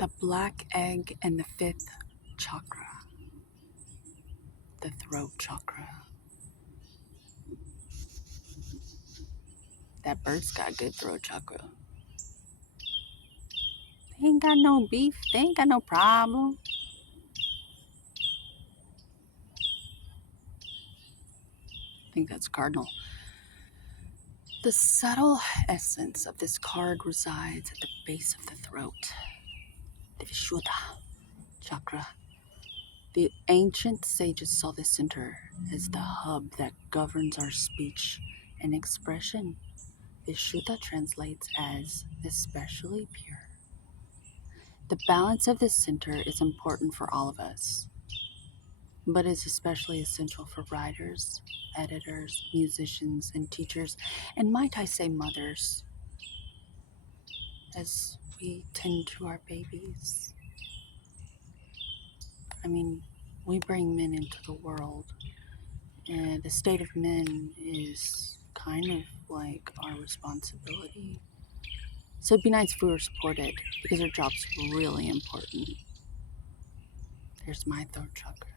The black egg and the fifth chakra, the throat chakra. That bird's got good throat chakra. They ain't got no beef. They ain't got no problem. I think that's cardinal. The subtle essence of this card resides at the base of the throat, the Vishuddha chakra. The ancient sages saw this center as the hub that governs our speech and expression. Vishuddha translates as especially pure. The balance of this center is important for all of us, but is especially essential for writers, editors, musicians, and teachers, and might I say mothers, as we tend to our babies. I mean, we bring men into the world, and the state of men is kind of like our responsibility. So it'd be nice if we were supported, because our job's really important. There's my throat chakra.